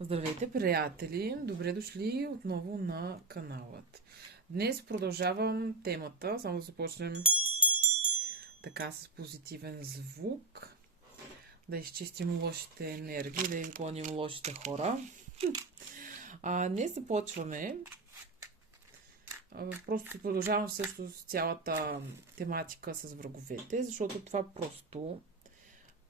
Здравейте, приятели! Добре дошли отново на каналът. Днес продължавам темата, само да започнем така с позитивен звук, да изчистим лошите енергии, да изгоним лошите хора. Днес започваме. Просто продължавам също с цялата тематика с враговете, защото това просто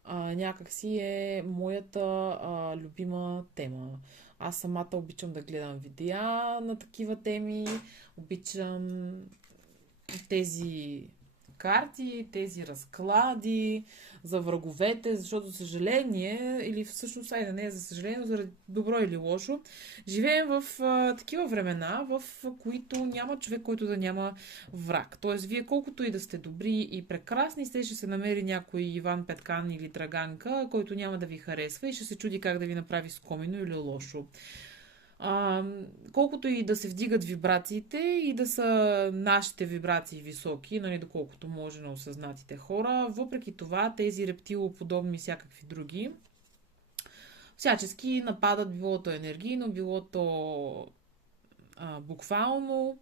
някак си е моята любима тема. Аз самата обичам да гледам видеа на такива теми, обичам тези карти, тези разклади за враговете, защото, за съжаление, или всъщност, айде не е за съжаление, но заради добро или лошо, живеем в такива времена, в които няма човек, който да няма враг. Тоест, вие колкото и да сте добри и прекрасни, ще се намери някой Иван Петкан или Драганка, който няма да ви харесва и ще се чуди как да ви направи скомино или лошо. Колкото и да се вдигат вибрациите и да са нашите вибрации високи, нали, доколкото може на осъзнатите хора, въпреки това тези рептилоподобни всякакви други всячески нападат, било то енергийно, било то буквално,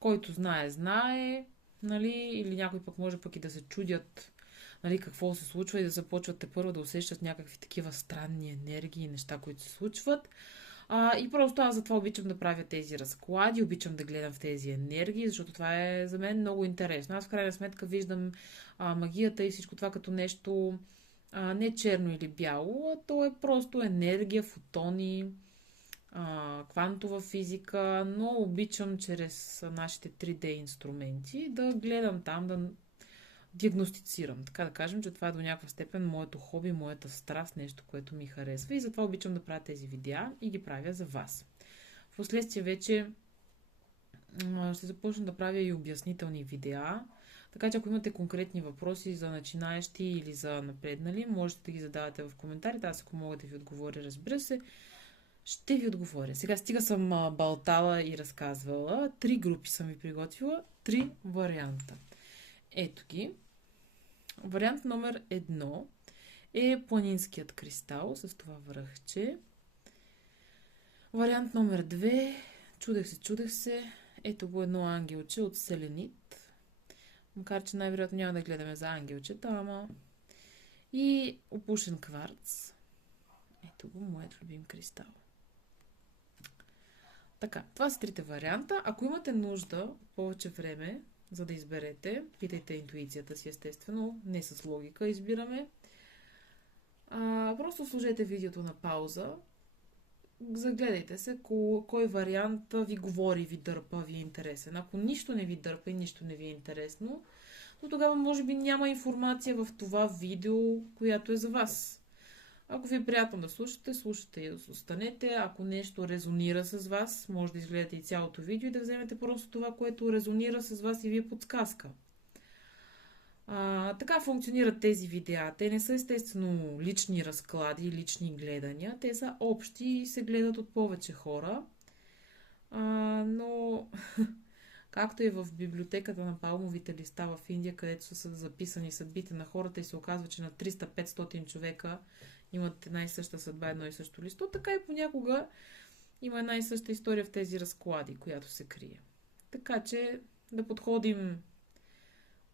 който знае, знае, нали, или някой пък може пък и да се чудят, нали, какво се случва и да започват те първо да усещат някакви такива странни енергии и неща, които се случват. И просто аз затова обичам да правя тези разклади, обичам да гледам в тези енергии, защото това е за мен много интересно. Аз в крайна сметка виждам магията и всичко това като нещо не черно или бяло, а то е просто енергия, фотони, квантова физика, но обичам чрез нашите 3D инструменти да гледам там, да диагностицирам. Така да кажем, че това е до някаква степен моето хоби, моята страст, нещо, което ми харесва и затова обичам да правя тези видеа и ги правя за вас. Впоследствие вече ще започна да правя и обяснителни видеа, така че ако имате конкретни въпроси за начинаещи или за напреднали, можете да ги задавате в коментарите. Аз ако мога да ви отговоря, разбира се, ще ви отговоря. Сега стига съм балтала и разказвала. 3 групи съм ви приготвила, 3 варианта. Ето ги. Вариант номер 1 е планинският кристал с това връхче. Вариант номер 2, чудех се, ето го едно ангелче от селенит. Макар че най-вероятно няма да гледаме за ангелчета, ама и опушен кварц. Ето го, моят любим кристал. Така, това са трите варианта. Ако имате нужда повече време, за да изберете, питайте интуицията си, естествено, не с логика избираме. Просто сложете видеото на пауза, загледайте се кой вариант ви говори, ви дърпа, ви е интересен. Ако нищо не ви дърпа и нищо не ви е интересно, то тогава може би няма информация в това видео, която е за вас. Ако ви е приятно да слушате, слушате и останете. Ако нещо резонира с вас, може да изгледате и цялото видео и да вземете просто това, което резонира с вас и ви е подсказка. Така функционират тези видеа. Те не са естествено лични разклади, лични гледания. Те са общи и се гледат от повече хора. Но както и в библиотеката на палмовите листа в Индия, където са записани съдбите на хората и се оказва, че на 300-500 човека имат една и съща съдба, едно и също листо, така и понякога има една и съща история в тези разклади, която се крие. Така че да подходим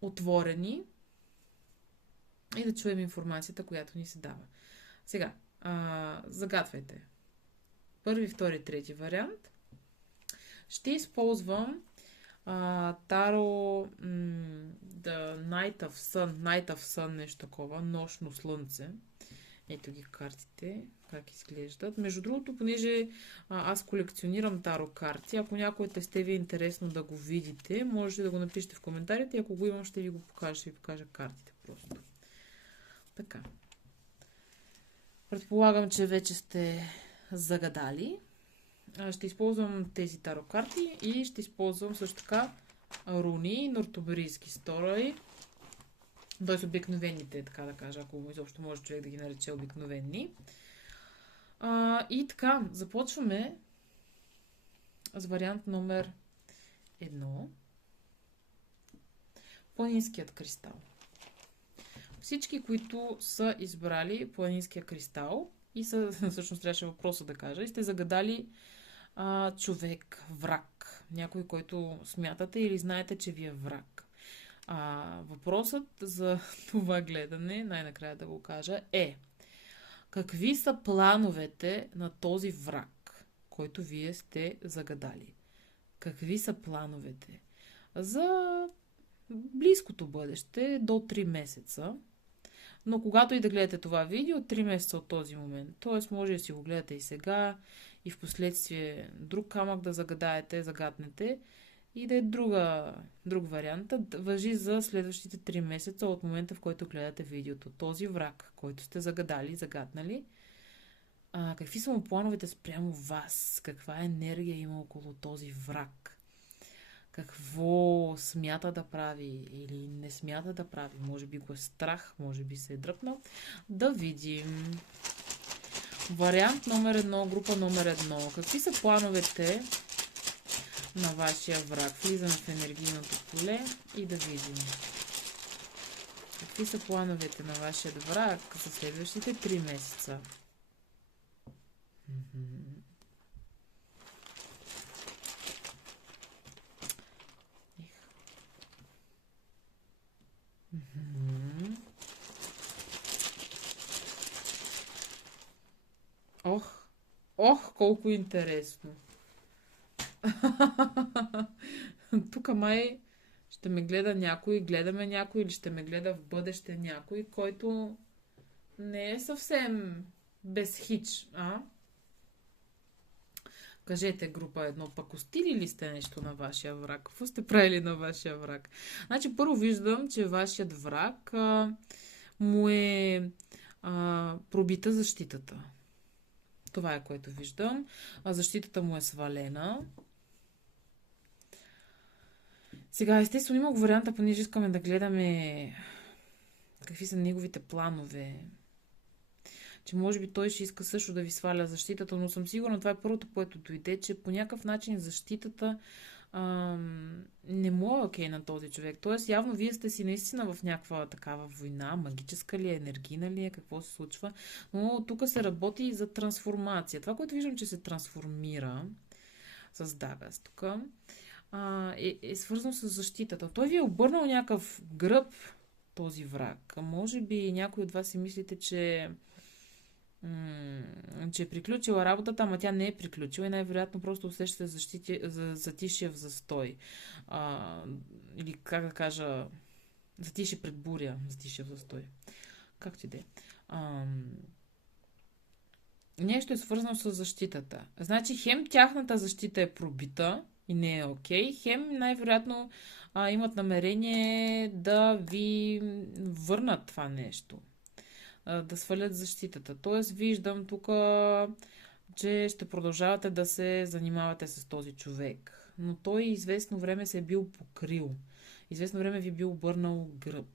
отворени и да чуем информацията, която ни се дава. Сега, загатвайте. Първи, втори, трети вариант. Ще използвам Таро The Night of Sun, нещо такова, нощно слънце. Ето ги картите, как изглеждат. Между другото, понеже аз колекционирам таро карти, ако някой от сте ви е интересно да го видите, можете да го напишете в коментарите и ако го имам, ще ви го покажа. Ще ви покажа картите просто. Така. Предполагам, че вече сте загадали. Ще използвам тези таро карти и ще използвам също така руни, нортоберийски сторои. Т.е. обикновените, така да кажа, ако изобщо може човек да ги нарече обикновени. И така, започваме с вариант номер 1. Планинският кристал. Всички, които са избрали планинския кристал, и са, всъщност трябваше въпроса да кажа, и сте загадали човек, враг, някой, който смятате или знаете, че ви е враг. Въпросът за това гледане, най-накрая да го кажа, е: какви са плановете на този враг, който вие сте загадали? Какви са плановете за близкото бъдеще до 3 месеца? Но когато и да гледате това видео, 3 месеца от този момент. Т.е. може да си го гледате и сега, и в последствие друг камък да загаднете, и да е друг вариант. Важи за следващите 3 месеца от момента, в който гледате видеото. Този враг, който сте загаднали, какви са му плановете спрямо вас? Каква енергия има около този враг? Какво смята да прави или не смята да прави? Може би го е страх, може би се е дръпнал. Да видим. Вариант номер 1, група номер 1. Какви са плановете на вашия враг? Влизаме в енергийното поле и да видим. Какви са плановете на вашия враг за следващите 3 месеца? Ох, колко интересно. Тук май ще ме гледа някой, гледаме някой, или ще ме гледа в бъдеще някой, който не е съвсем без хич, Кажете, група едно, пакостили ли сте нещо на вашия враг? Какво сте правили на вашия враг? Значи, първо виждам, че вашият враг му е пробита защитата. Това е, което виждам. Защитата му е свалена. Сега, естествено, има варианта, понеже искаме да гледаме какви са неговите планове. Че може би той ще иска също да ви сваля защитата, но съм сигурна, това е първото, което дойде, че по някакъв начин защитата не му е окей на този човек. Тоест, явно вие сте си наистина в някаква такава война, магическа ли е, енергийна ли е, какво се случва. Но тук се работи и за трансформация. Това, което виждам, че се трансформира с Дагас тук, е свързано с защитата. Той ви е обърнал някакъв гръб, този враг. Може би някой от вас си мислите, че е приключила работата, ама тя не е приключила и най-вероятно просто усещате затишие в застой. Или как да кажа, затишие пред буря, затишие в застой. Както и да е. Нещо е свързано с защитата. Значи, хем тяхната защита е пробита и не е окей, хем най-вероятно имат намерение да ви върнат това нещо. Да свалят защитата. Тоест, виждам тук, че ще продължавате да се занимавате с този човек. Но той известно време се е бил покрил. Известно време ви е бил обърнал гръб.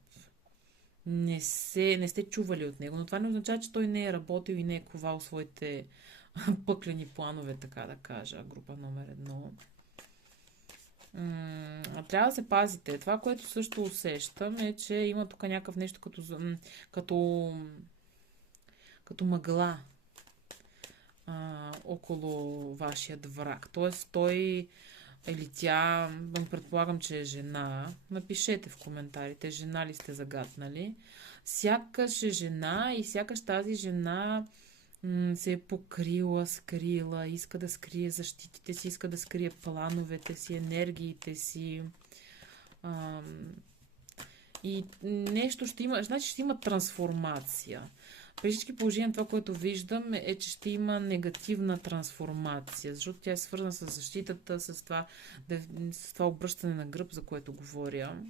Не сте чували от него, но това не означава, че той не е работил и не е ковал своите пъклени планове, така да кажа. Група номер 1. Трябва да се пазите. Това, което също усещам, е, че има тук някакъв нещо като мъгла около вашият враг. Тоест той или тя, предполагам, че е жена. Напишете в коментарите, жена ли сте загаднали. Сякаш е жена и сякаш тази жена се е покрила, скрила, иска да скрие защитите си, иска да скрие плановете си, енергиите си. И нещо ще има, значи ще има трансформация. При всички положения това, което виждам е, че ще има негативна трансформация, защото тя е свързана с защитата, с това обръщане на гръб, за което говоря.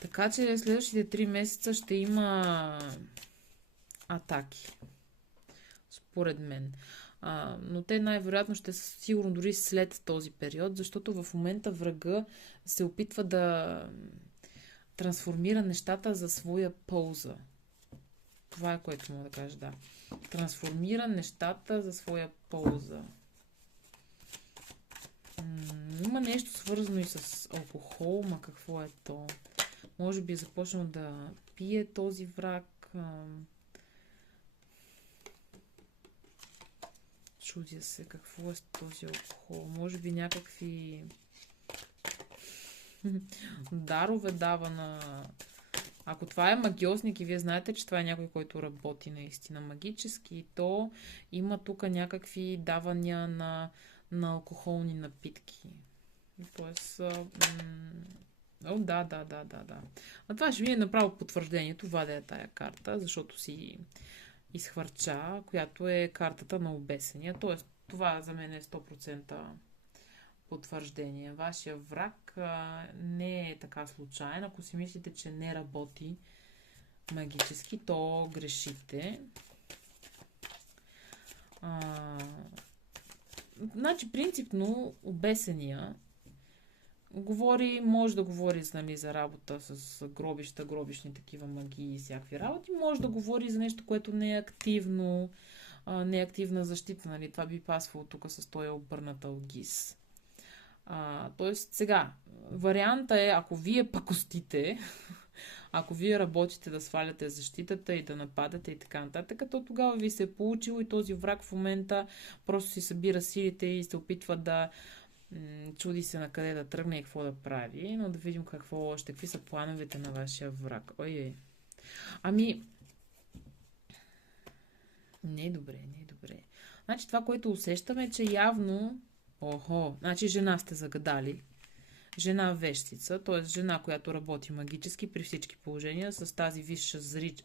Така че следващите 3 месеца ще има атаки. Според мен. Но те най-вероятно ще са сигурно дори след този период, защото в момента врага се опитва да трансформира нещата за своя полза. Това е, което мога да кажа, да. Трансформира нещата за своя полза. Има нещо свързано и с алкохол, ма какво е то? Може би е започнал да пие този враг. Чудя се какво е с този алкохол. Може би някакви дарове дава на... Ако това е магиосник и вие знаете, че това е някой, който работи наистина магически, то има тук някакви давания на алкохолни напитки. Тоест... О, да. А това ще ми е направо потвърждението, вадя е тая карта, защото си изхвърча, която е картата на обесения. Тоест, това за мен е 100% потвърждение. Вашия враг не е така случайен. Ако си мислите, че не работи магически, то грешите. Значи, принципно, обесения може да говори, нали, за работа с гробища, гробищни такива магии и всякакви работи. Може да говори за нещо, което не е активно, не е активна защита. Нали? Това би пасвало тук с този обърната огис. Тоест, сега, варианта е, ако вие пакостите, ако вие работите да сваляте защитата и да нападате и така нататък, то тогава ви се е получило и този враг в момента просто си събира силите и се опитва да чуди се на къде да тръгне и какво да прави, но да видим какви са плановете на вашия враг. Ой. Ами, не е добре. Значи това, което усещаме е, че явно значи жена сте загадали. Жена вещица, т.е. жена, която работи магически при всички положения с тази висша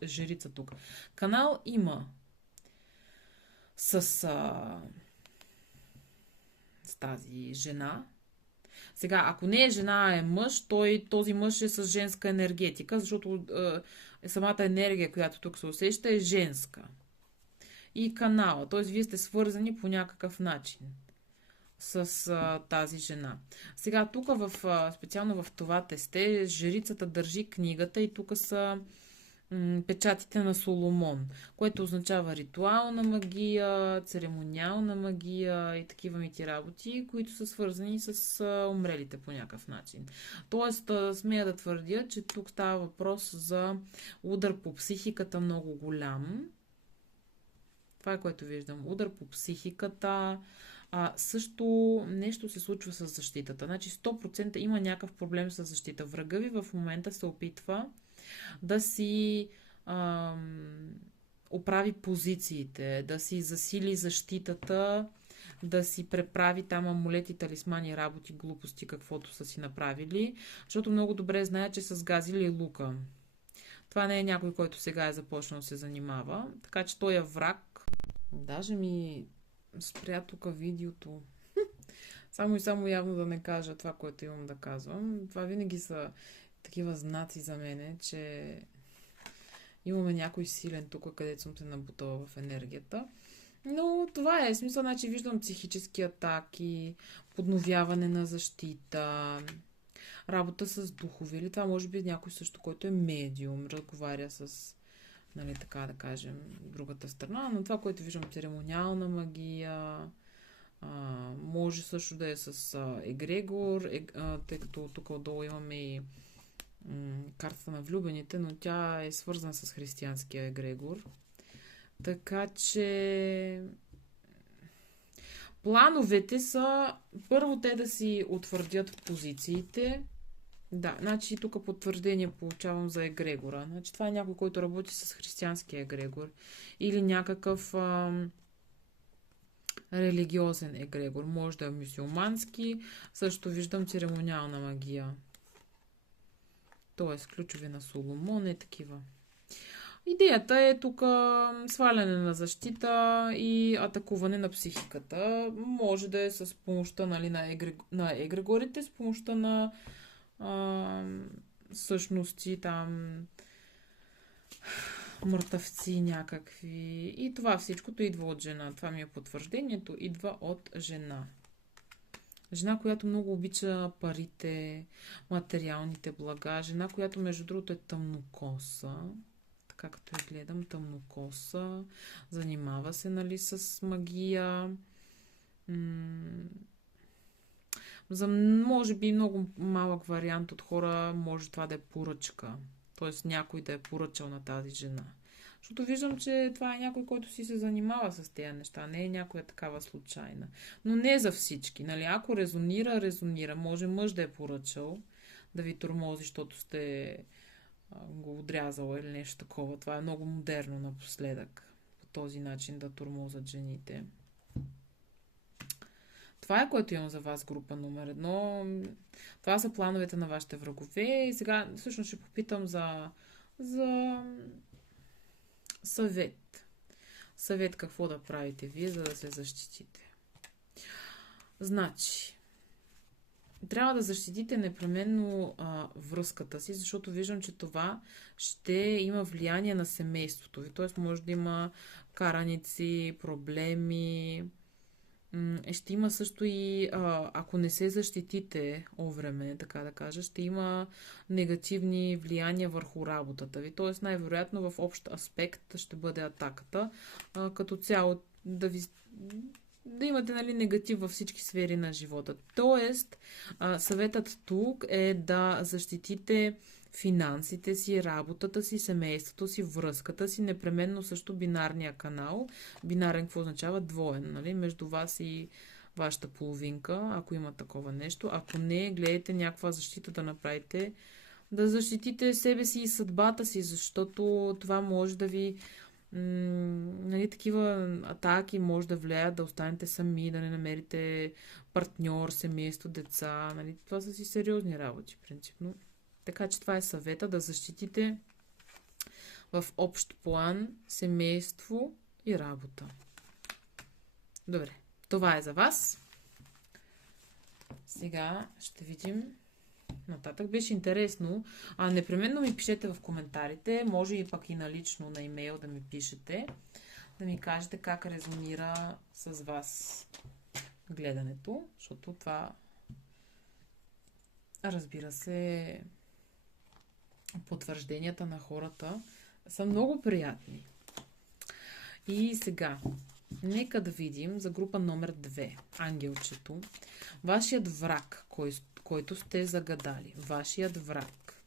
жрица тук. Канал има с тази жена. Сега, ако не е жена, а е мъж, този мъж е с женска енергетика, защото самата енергия, която тук се усеща, е женска. И канала, т.е. вие сте свързани по някакъв начин с тази жена. Сега, тук специално в това тесте, жрицата държи книгата и тук са печатите на Соломон, което означава ритуална магия, церемониална магия и такива мити работи, които са свързани с умрелите по някакъв начин. Тоест, смея да твърдя, че тук става въпрос за удар по психиката много голям. Това е, което виждам. Удар по психиката. Също нещо се случва с защитата. Значи 100% има някакъв проблем с защита. Врага ви в момента се опитва да си оправи позициите, да си засили защитата, да си преправи там амулети, талисмани, работи, глупости, каквото са си направили, защото много добре знае, че са сгазили лука. Това не е някой, който сега е започнал да се занимава, така че той е враг. Даже ми спря тук видеото. Само явно да не кажа това, което имам да казвам. Това винаги са такива знаци за мене, че имаме някой силен тук, където съм се набутала в енергията. Но това е смисъл, значи виждам психически атаки, подновяване на защита, работа с духове, или това може би някой също, който е медиум, разговаря с, нали, така да кажем, другата страна, но това, което виждам, церемониална магия, може също да е с егрегор, тъй като тук отдолу имаме и картата на влюбените, но тя е свързана с християнския егрегор. Така че плановете са първо те да си утвърдят позициите. Да, значи тук потвърждение получавам за егрегора. Значи това е някой, който работи с християнския егрегор или някакъв религиозен егрегор. Може да е мюсюлмански. Също виждам церемониална магия. Тоест ключови на Соломон и такива. Идеята е тук сваляне на защита и атакуване на психиката. Може да е с помощта, нали, на егрегорите, с помощта на същности, там мъртъвци някакви. И това всичкото идва от жена. Това ми е потвърждението. Идва от жена. Жена, която много обича парите, материалните блага. Жена, която между другото е тъмнокоса. Така като я гледам, тъмнокоса. Занимава се, нали, с магия. За може би много малък вариант от хора може това да е поръчка. Тоест някой да е поръчал на тази жена. Защото виждам, че това е някой, който си се занимава с тези неща, не е някоя такава случайна. Но не за всички, нали? Ако резонира, резонира. Може мъж да е поръчал да ви тормози, защото сте го отрязала или нещо такова. Това е много модерно напоследък. По този начин да тормозат жените. Това е, което имам за вас, група номер едно. Това са плановете на вашите врагове. И сега всъщност ще попитам за съвет. Съвет какво да правите вие, за да се защитите. Значи, трябва да защитите непременно връзката си, защото виждам, че това ще има влияние на семейството ви. Т.е. може да има караници, проблеми. Ще има също и, ако не се защитите време, така да кажа, ще има негативни влияния върху работата ви. Т.е. най-вероятно в общ аспект ще бъде атаката. Като цяло да имате, нали, негатив във всички сфери на живота. Тоест, съветът тук е да защитите финансите си, работата си, семейството си, връзката си, непременно също бинарния канал. Бинарен какво означава? Двоен, нали? Между вас и вашата половинка, ако има такова нещо. Ако не, гледайте някаква защита да направите, да защитите себе си и съдбата си, защото това може да ви нали, такива атаки може да влияят да останете сами, да не намерите партньор, семейство, деца. Нали? Това са си сериозни работи, принципно. Така че това е съвета да защитите в общ план семейство и работа. Добре, това е за вас. Сега ще видим нататък. Беше интересно. Непременно ми пишете в коментарите, може и пък и налично на имейл да ми пишете, да ми кажете как резонира с вас гледането, защото това, разбира се, потвържденията на хората са много приятни. И сега, нека да видим за група номер 2, ангелчето. Вашият враг, който сте загадали. Вашият враг.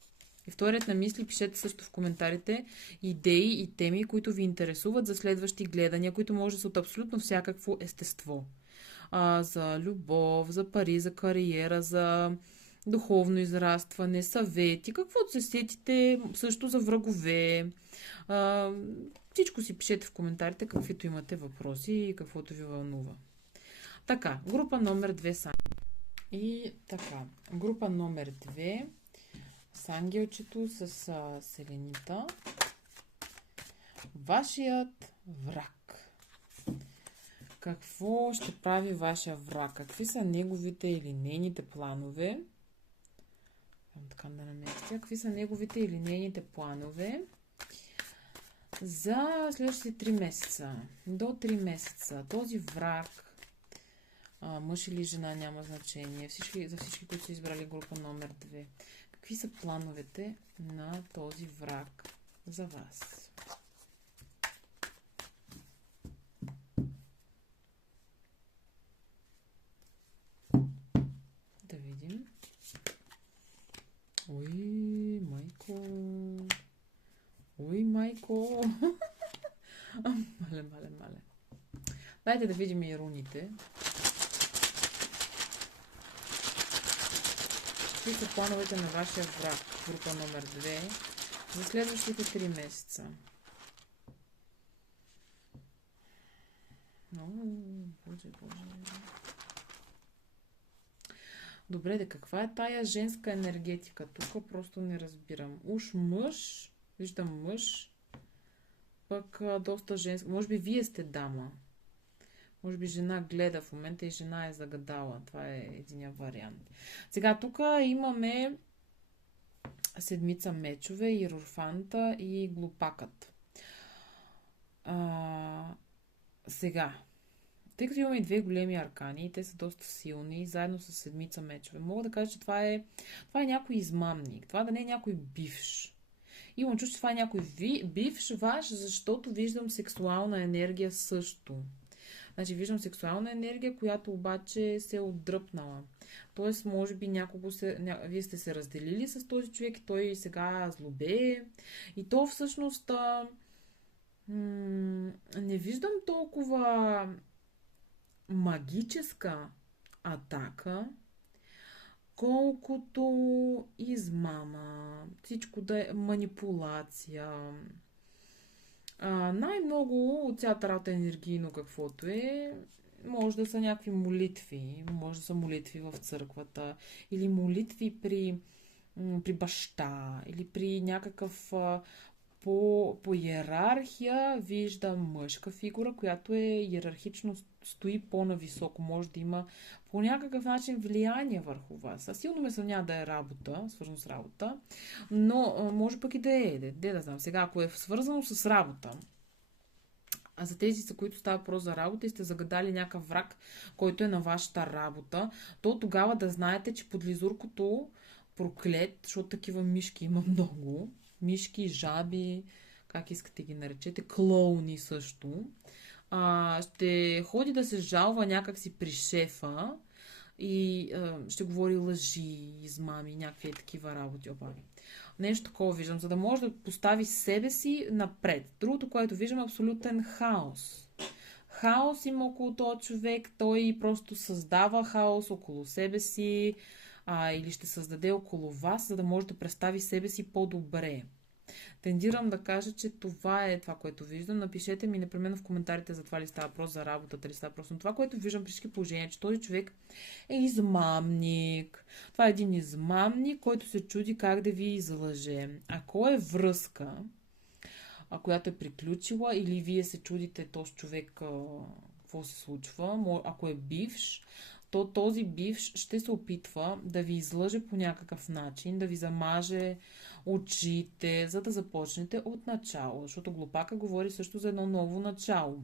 И вторият на мисли, пишете също в коментарите идеи и теми, които ви интересуват за следващи гледания, които може да са от абсолютно всякакво естество. За любов, за пари, за кариера, за духовно израстване, съвети, каквото се сетите, също за врагове. Всичко си пишете в коментарите, каквито имате въпроси и каквото ви вълнува. Така, група номер 2 са. И така, група номер 2 с ангелчето, с селенита. Вашият враг. Какво ще прави вашия враг? Какви са неговите или нейните планове? Така да наместя. Какви са неговите или нейните планове за следващите 3 месеца? До 3 месеца. Този враг, мъж или жена, няма значение. За всички, които са избрали група номер 2. Какви са плановете на този враг за вас? Да видим. Ой, майко. Ой, майко. Мале. Дайте да видим и руните. Какви са плановете на вашия враг, група номер 2, за следващите 3 месеца? Боже. Добре, каква е тая женска енергетика? Тук просто не разбирам. Уж мъж, виждам мъж, пък доста женска. Може би вие сте дама. Може би жена гледа в момента и жена е загадала. Това е един вариант. Сега тук имаме седмица мечове, иерофанта и глупакът. Сега, тъй като имаме и 2 големи аркани, и те са доста силни, заедно с седмица мечове, мога да кажа, че това е някой измамник. Това да не е някой бивш. Имам чувство, че това е някой бивш ваш, защото виждам сексуална енергия също. Значи виждам сексуална енергия, която обаче се е отдръпнала. Тоест, може би вие сте се разделили с този човек и той сега злобее. И то всъщност Не виждам толкова магическа атака, колкото измама, всичко да е манипулация. Най-много от цялата работа енергийно каквото е, може да са някакви молитви, може да са молитви в църквата, или молитви при баща, или при някакъв по иерархия виждам мъжка фигура, която е иерархично стои по-нависоко, може да има по някакъв начин влияние върху вас. Силно ме съмнява да е работа, свързано с работа, но може пък и да е, де да знам. Сега, ако е свързано с работа, а за тези, за които става въпрос за работа и сте загадали някакъв враг, който е на вашата работа, то тогава да знаете, че под визуркото проклет, защото такива мишки има много, мишки, жаби, как искате ги наречете, клоуни също, ще ходи да се жалва някакси при шефа и ще говори лъжи, измами, някакви такива работи. Нещо такова виждам, за да може да постави себе си напред. Другото, което виждам, е абсолютен хаос. Хаос има около този човек, той просто създава хаос около себе си или ще създаде около вас, за да може да представи себе си по-добре. Тендирам да кажа, че това е това, което виждам. Напишете ми непременно в коментарите за това ли става въпрос за работата, ли става въпрос. Но това, което виждам при всички положения, че този човек е измамник. Това е един измамник, който се чуди как да ви излъже. Ако е връзка, която е приключила, или вие се чудите този човек какво се случва, ако е бивш, то този бивш ще се опитва да ви излъже по някакъв начин, да ви замаже очите, за да започнете от начало. Защото глупака говори също за едно ново начало.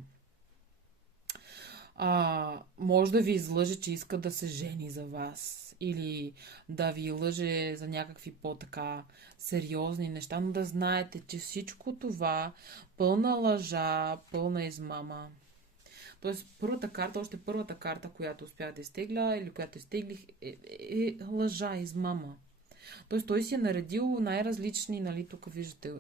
Може да ви излъже, че иска да се жени за вас. Или да ви лъже за някакви по-така сериозни неща, но да знаете, че всичко това пълна лъжа, пълна измама. Тоест, още първата карта, която успях да изтегля или която изтеглих, е лъжа, измама. Тоест, той си е наредил най-различни, нали, тук виждате,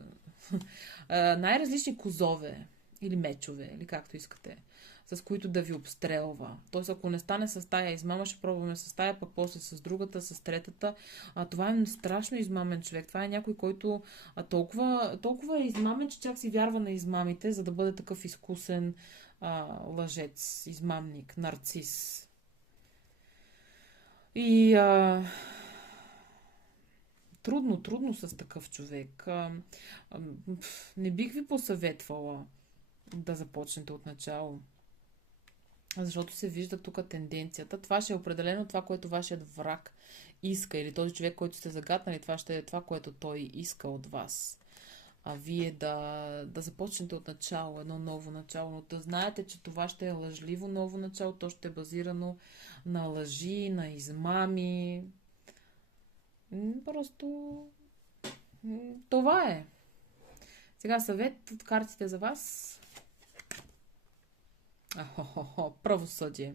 най-различни козове или мечове, или както искате, с които да ви обстрелва. Тоест, ако не стане с тая измама, ще пробваме с тая, пък после с другата, с третата. Това е страшно измамен човек. Това е някой, който толкова е измамен, че чак си вярва на измамите, за да бъде такъв изкусен лъжец, измамник, нарцис. И трудно с такъв човек. Не бих ви посъветвала да започнете от начало. Защото се вижда тук тенденцията. Това ще е определено това, което вашият враг иска. Или този човек, който сте загатнали, това ще е това, което той иска от вас. Вие да започнете от начало, едно ново начало, но да знаете, че това ще е лъжливо ново начало, то ще е базирано на лъжи, на измами. Просто това е. Сега съвет от картите за вас. Правосъдие.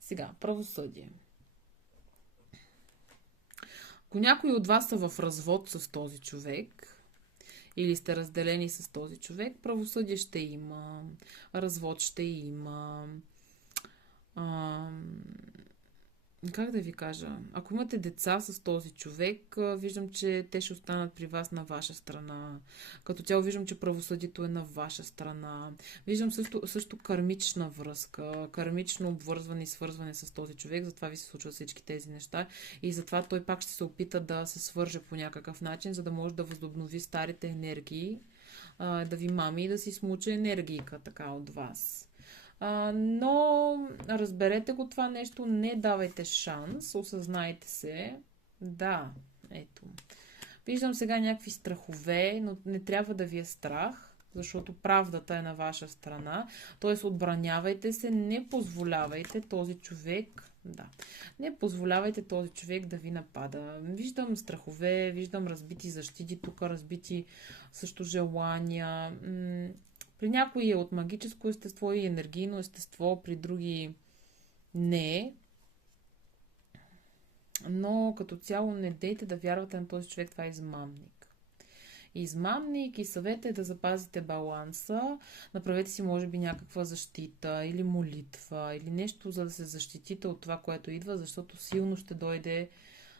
Сега, правосъдие. Ако някой от вас са в развод с този човек, или сте разделени с този човек, правосъдие ще има, развод ще има. Как да ви кажа? Ако имате деца с този човек, виждам, че те ще останат при вас на ваша страна. Като цяло виждам, че правосъдието е на ваша страна. Виждам също кармична връзка, кармично обвързване и свързване с този човек. Затова ви се случват всички тези неща. И затова той пак ще се опита да се свърже по някакъв начин, за да може да възобнови старите енергии, да ви мами и да си смуче енергийка така от вас. Но разберете го това нещо, не давайте шанс, осъзнайте се. Да, ето. Виждам сега някакви страхове, но не трябва да ви е страх, защото правдата е на ваша страна. Т.е. отбранявайте се, не позволявайте този човек, не позволявайте този човек да ви напада. Виждам страхове, виждам разбити защити, тук разбити също желания. При някои е от магическо естество и енергийно естество, при други не. Но като цяло не дейте да вярвате на този човек, това е измамник. измамник и съвет е да запазите баланса. Направете си, може би, някаква защита или молитва или нещо, за да се защитите от това, което идва, защото силно ще дойде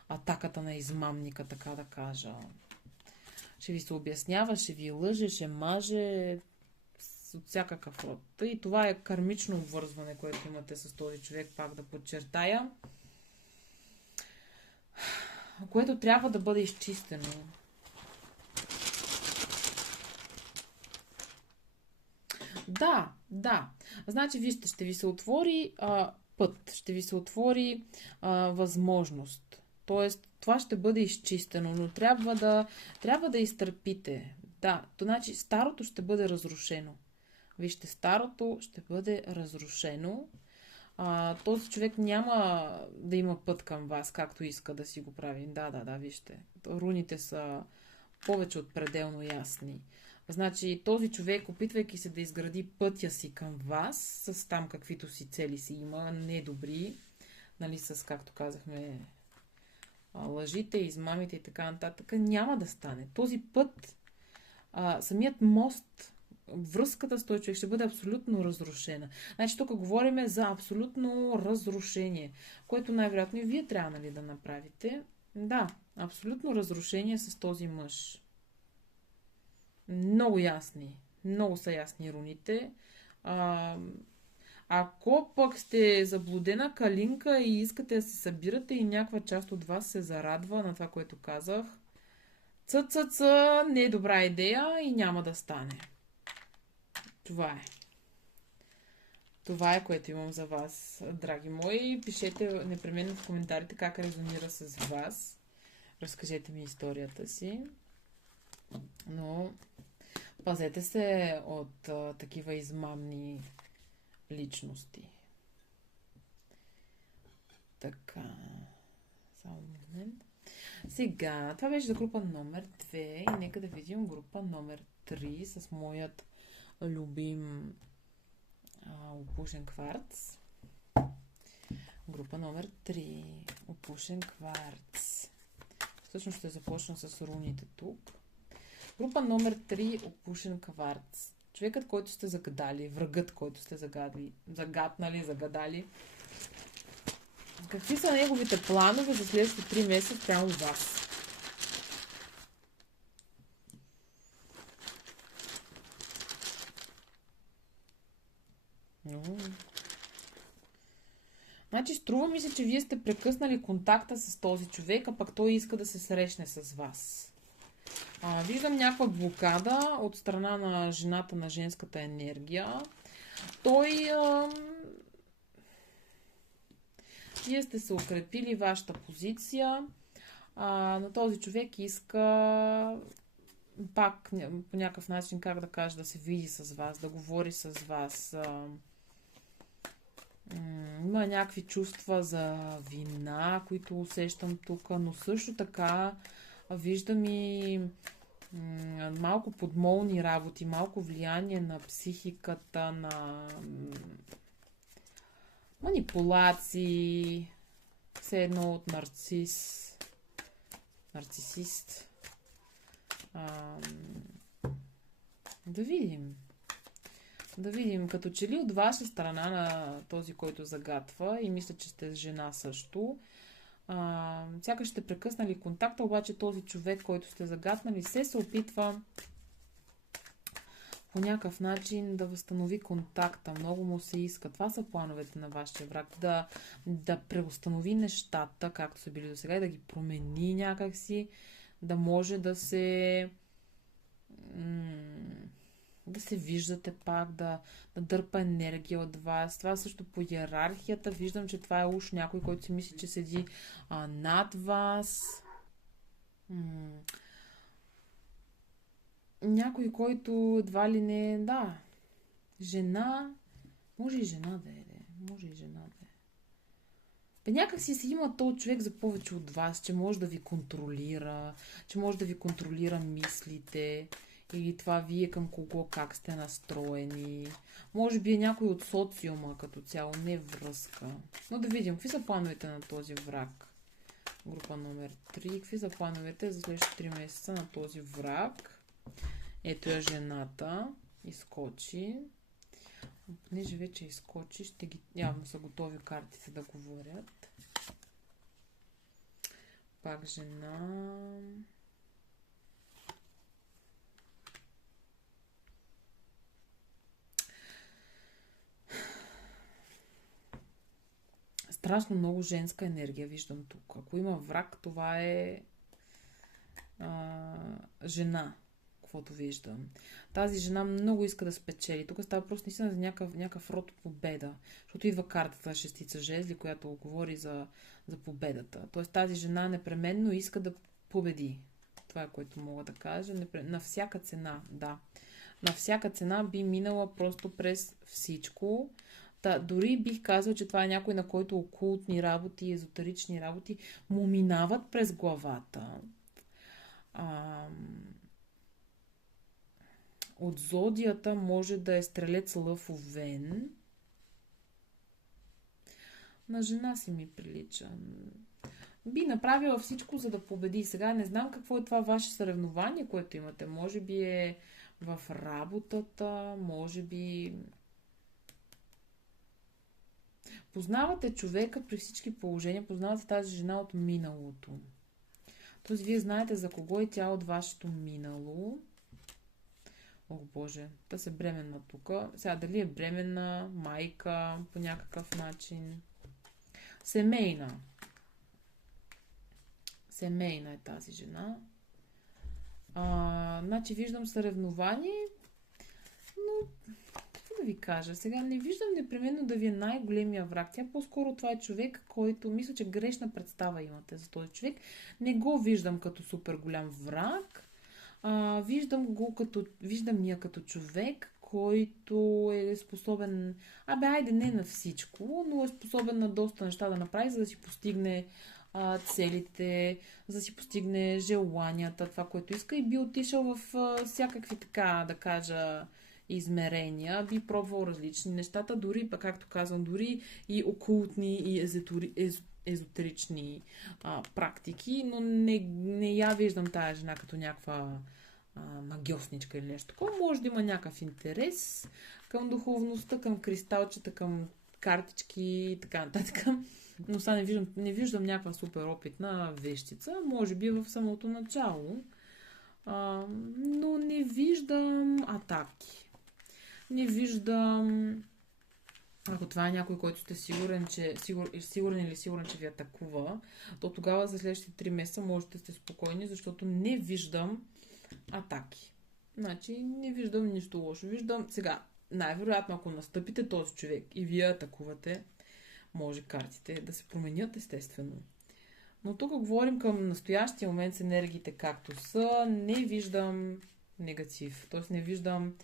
атаката на измамника, така да кажа. Ще ви се обяснява, ще ви лъже, ще маже от всякакъв род. И това е кармично обвързване, което имате с този човек, пак да подчертая, което трябва да бъде изчистено. Да. Значи, вижте, ще ви се отвори път, ще ви се отвори възможност. Тоест, това ще бъде изчистено, но трябва да изтърпите. Да, то значи старото ще бъде разрушено. Вижте, старото ще бъде разрушено. Този човек няма да има път към вас, както иска да си го прави. Да, вижте. Руните са повече от пределно ясни. Значи, този човек, опитвайки се да изгради пътя си към вас, с там каквито си цели си има, недобри, нали, с, както казахме, лъжите, измамите и така нататък, няма да стане. Този път, самият мост, връзката с този човек ще бъде абсолютно разрушена. Значи тук говорим за абсолютно разрушение, което най-вероятно и вие трябва, нали, да направите. Да, абсолютно разрушение с този мъж. Много ясни. Много са ясни руните. Ако пък сте заблудена калинка и искате да се събирате и някаква част от вас се зарадва на това, което казах, не е добра идея и няма да стане. Това е. Това е, което имам за вас, драги мои. Пишете непременно в коментарите как резонира с вас. Разкажете ми историята си. Но пазете се от такива измамни личности. Така. Само момент. Сега, това беше за група номер 2 и нека да видим група номер 3 с моят любим опушен кварц. Група номер 3. Опушен кварц. Всъщност ще започна с руните тук. Група номер 3. Опушен кварц. Човекът, който сте загадали, врагът, който сте загадали. Какви са неговите планове за следващите 3 месеца прямо от вас? Значи, струва ми се, че вие сте прекъснали контакта с този човек, а пък той иска да се срещне с вас. Виждам някаква блокада от страна на жената, на женската енергия. Вие сте се укрепили вашата позиция, но този човек иска пак по някакъв начин, как да кажа, да се види с вас, да говори с вас. Има някакви чувства за вина, които усещам тук, но също така виждам и малко подмолни работи, малко влияние на психиката, на манипулации, все едно от нарцисист. Да видим, като че ли от ваша страна на този, който загатва, и мисля, че сте жена също, сякаш сте прекъснали контакта, обаче този човек, който сте загатнали, се опитва по някакъв начин да възстанови контакта. Много му се иска. Това са плановете на вашия враг. Да преустанови нещата, както са били до сега, и да ги промени някакси, да може да се виждате пак, да дърпа енергия от вас. Това също по иерархията. Виждам, че това е уж някой, който си мисли, че седи над вас. Някой, който едва ли не... Да. Жена. Може и жена да е. Някак си има този човек за повече от вас, че може да ви контролира, мислите, или това вие към кого, как сте настроени. Може би е някой от социума като цяло, не връзка. Но да видим, какви са плановете на този враг. Група номер 3. Какви са плановете за следващите 3 месеца на този враг? Ето я жената. Изкочи. Понеже вече изкочи, ще ги... Явно са готови картите да говорят. Пак жена. Страшно много женска енергия виждам тук. Ако има враг, това е жена, каквото виждам. Тази жена много иска да спечели. Тук става просто наистина за някакъв род победа. Защото идва картата шестица жезли, която говори за победата. Тоест тази жена непременно иска да победи. Това е което мога да кажа. На всяка цена, да. На всяка цена би минала просто през всичко. Да, дори бих казал, че това е някой, на който окултни работи, езотерични работи му минават през главата. От зодията може да е стрелец Лъв Овен. На жена си ми прилича. Би направила всичко, за да победи. Сега не знам какво е това ваше съревнование, което имате. Може би е в работата, може би... Познавате човека при всички положения, познавате тази жена от миналото. Тоест, вие знаете за кого е тя от вашето минало. О, Боже, да се бременна тук. Сега, дали е бременна, майка, по някакъв начин. Семейна. Семейна е тази жена. Значи, виждам съревнование, но... да ви кажа, сега не виждам непременно да ви е най-големия враг. Тя по-скоро това е човек, който мисля, че грешна представа имате за този човек. Не го виждам като супер голям враг. Виждам я като човек, който е способен, айде не на всичко, но е способен на доста неща да направи, за да си постигне целите, за да си постигне желанията, това, което иска и би отишъл в всякакви така, да кажа, измерения, би пробвал различни нещата, дори, както казвам, дори и окултни и езотерични практики, но не я виждам тая жена като някаква магиосничка или нещо такова. Може да има някакъв интерес към духовността, към кристалчета, към картички и така нататък. Но сега не виждам някаква супер опитна вещица. Може би в самото начало. Но не виждам атаки. Не виждам... Ако това е някой, който сте сигурен или сигурен, че ви атакува, то тогава за следващите 3 месеца можете да сте спокойни, защото не виждам атаки. Значи не виждам нищо лошо. Виждам сега, най-вероятно, ако настъпите този човек и вие атакувате, може картите да се променят естествено. Но тук говорим към настоящия момент с енергиите както са. Не виждам негатив. Тоест не виждам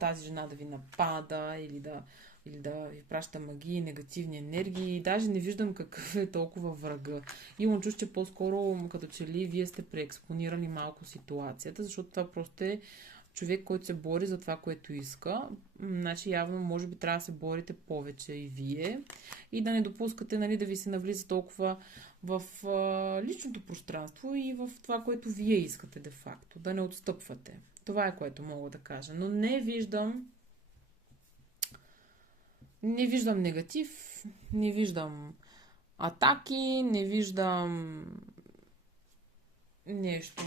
тази жена да ви напада или да ви праща магии, негативни енергии. Даже не виждам какъв е толкова врага. Имам чувство, че по-скоро като че ли вие сте преекспонирали малко ситуацията, защото това просто е човек, който се бори за това, което иска. Значи явно може би трябва да се борите повече и вие и да не допускате, нали, да ви се навлиза толкова в личното пространство и в това, което вие искате де-факто. Да не отстъпвате. Това е което мога да кажа. Но не виждам негатив, не виждам атаки, не виждам нещо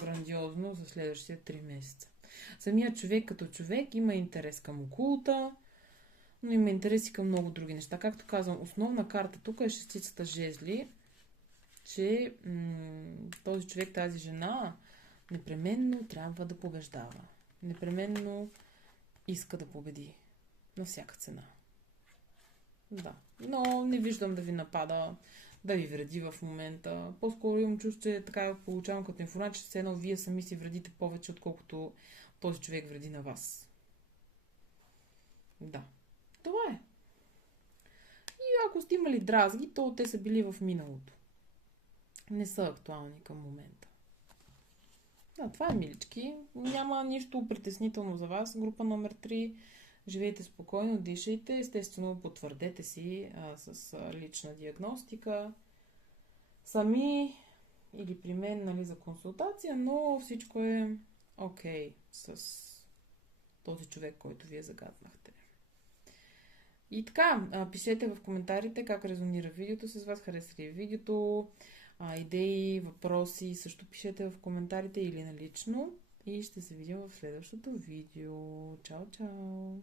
грандиозно за следващите 3 месеца. Самият човек като човек има интерес към окулта, но има интерес и към много други неща. Както казвам, основна карта тук е шестицата жезли, че този човек, тази жена непременно трябва да побеждава. Непременно иска да победи. На всяка цена. Да. Но не виждам да ви напада, да ви вреди в момента. По-скоро имам чувство, че така получавам като информация, че все едно вие сами си вредите повече, отколкото този човек вреди на вас. Да. Това е. И ако сте имали дразги, то те са били в миналото. Не са актуални към момента. Да, това е, милички. Няма нищо притеснително за вас. Група номер 3. Живейте спокойно, дишайте. Естествено, потвърдете си с лична диагностика. Сами или при мен, нали, за консултация, но всичко е окей с този човек, който вие загаднахте. И така, пишете в коментарите как резонира видеото с вас, хареса ли видеото, идеи, въпроси, също пишете в коментарите или налично. И ще се видим в следващото видео. Чао, чао!